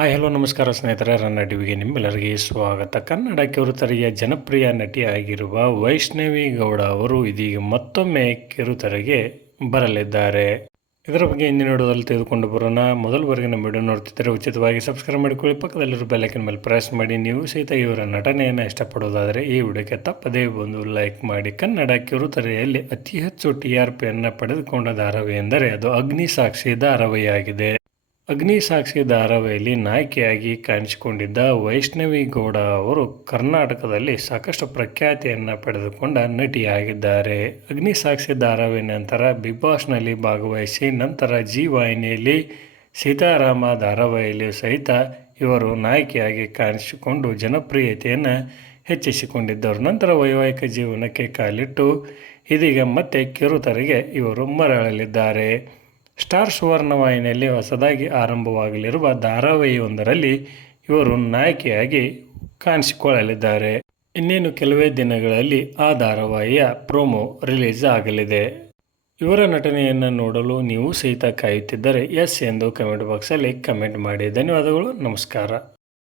Hi hello ನಮಸ್ಕಾರ ಸ್ನೇಹಿತರೆ, ರನ್ನ ಟಿವಿಗೆ ನಿಮ್ಮೆಲ್ಲರಿಗೆ ಸ್ವಾಗತ. ಕನ್ನಡ ಕಿರುತೆರೆಯ ಜನಪ್ರಿಯ ನಟಿಯಾಗಿರುವ ವೈಷ್ಣವಿ ಗೌಡ ಅವರು ಇದೀಗ ಮತ್ತೊಮ್ಮೆ ಕಿರುತೆರೆಗೆ ಬರಲಿದ್ದಾರೆ. ಇದರ ಬಗ್ಗೆ ಇಂದಿನ ವಿಡಿಯೋದಲ್ಲಿ ತೆಗೆದುಕೊಂಡು ಬರೋಣ. ಮೊದಲವರೆಗೆ ನಮ್ಮ ವಿಡಿಯೋ ನೋಡ್ತಿದ್ದರೆ ಉಚಿತವಾಗಿ ಸಬ್ಸ್ಕ್ರೈಬ್ ಮಾಡಿಕೊಳ್ಳಿ, ಪಕ್ಕದಲ್ಲಿರೋ ಬೆಲ್ಲೈಕನ್ ಮೇಲೆ ಪ್ರೆಸ್ ಮಾಡಿ. ನೀವು ಸಹಿತ ಇವರ ನಟನೆಯನ್ನು ಇಷ್ಟಪಡೋದಾದರೆ ಈ ವಿಡಿಯೋಕ್ಕೆ ತಪ್ಪದೇ ಒಂದು ಲೈಕ್ ಮಾಡಿ. ಕನ್ನಡ ಕಿರುತೆರೆಯಲ್ಲಿ ಅತಿ ಹೆಚ್ಚು TRPಯನ್ನು ಪಡೆದುಕೊಂಡ ಧಾರಾವಾಹಿ ಎಂದರೆ ಅದು ಅಗ್ನಿಸಾಕ್ಷಿ ಧಾರಾವಾಹಿಯಾಗಿದೆ. ಅಗ್ನಿಸಾಕ್ಷಿ ಧಾರಾವಾಹಿಯಲ್ಲಿ ನಾಯಕಿಯಾಗಿ ಕಾಣಿಸಿಕೊಂಡಿದ್ದ ವೈಷ್ಣವಿ ಗೌಡ ಅವರು ಕರ್ನಾಟಕದಲ್ಲಿ ಸಾಕಷ್ಟು ಪ್ರಖ್ಯಾತಿಯನ್ನು ಪಡೆದುಕೊಂಡ ನಟಿಯಾಗಿದ್ದಾರೆ. ಅಗ್ನಿಸಾಕ್ಷಿ ಧಾರಾವಾಹಿ ನಂತರ ಬಿಗ್ ಬಾಸ್ನಲ್ಲಿ ಭಾಗವಹಿಸಿ ನಂತರ ಜಿ ವಾಹಿನಿಯಲ್ಲಿ ಸೀತಾರಾಮ ಧಾರಾವಾಹಿಯಲ್ಲಿಯೂ ಸಹಿತ ಇವರು ನಾಯಕಿಯಾಗಿ ಕಾಣಿಸಿಕೊಂಡು ಜನಪ್ರಿಯತೆಯನ್ನು ಹೆಚ್ಚಿಸಿಕೊಂಡಿದ್ದರು. ನಂತರ ವೈವಾಹಿಕ ಜೀವನಕ್ಕೆ ಕಾಲಿಟ್ಟು ಇದೀಗ ಮತ್ತೆ ಕಿರುತೆರೆಗೆ ಇವರು ಮರಳಲಿದ್ದಾರೆ. ಸ್ಟಾರ್ ಸುವರ್ಣ ವಾಹಿನಿಯಲ್ಲಿ ಹೊಸದಾಗಿ ಆರಂಭವಾಗಲಿರುವ ಧಾರಾವಾಹಿಯೊಂದರಲ್ಲಿ ಇವರು ನಾಯಕಿಯಾಗಿ ಕಾಣಿಸಿಕೊಳ್ಳಲಿದ್ದಾರೆ. ಇನ್ನೇನು ಕೆಲವೇ ದಿನಗಳಲ್ಲಿ ಆ ಧಾರಾವಾಹಿಯ ಪ್ರೋಮೋ ರಿಲೀಸ್ ಆಗಲಿದೆ. ಇವರ ನಟನೆಯನ್ನು ನೋಡಲು ನೀವು ಸಹಿತ ಕಾಯುತ್ತಿದ್ದರೆ ಎಸ್ ಎಂದು ಕಮೆಂಟ್ ಬಾಕ್ಸಲ್ಲಿ ಕಮೆಂಟ್ ಮಾಡಿ. ಧನ್ಯವಾದಗಳು, ನಮಸ್ಕಾರ.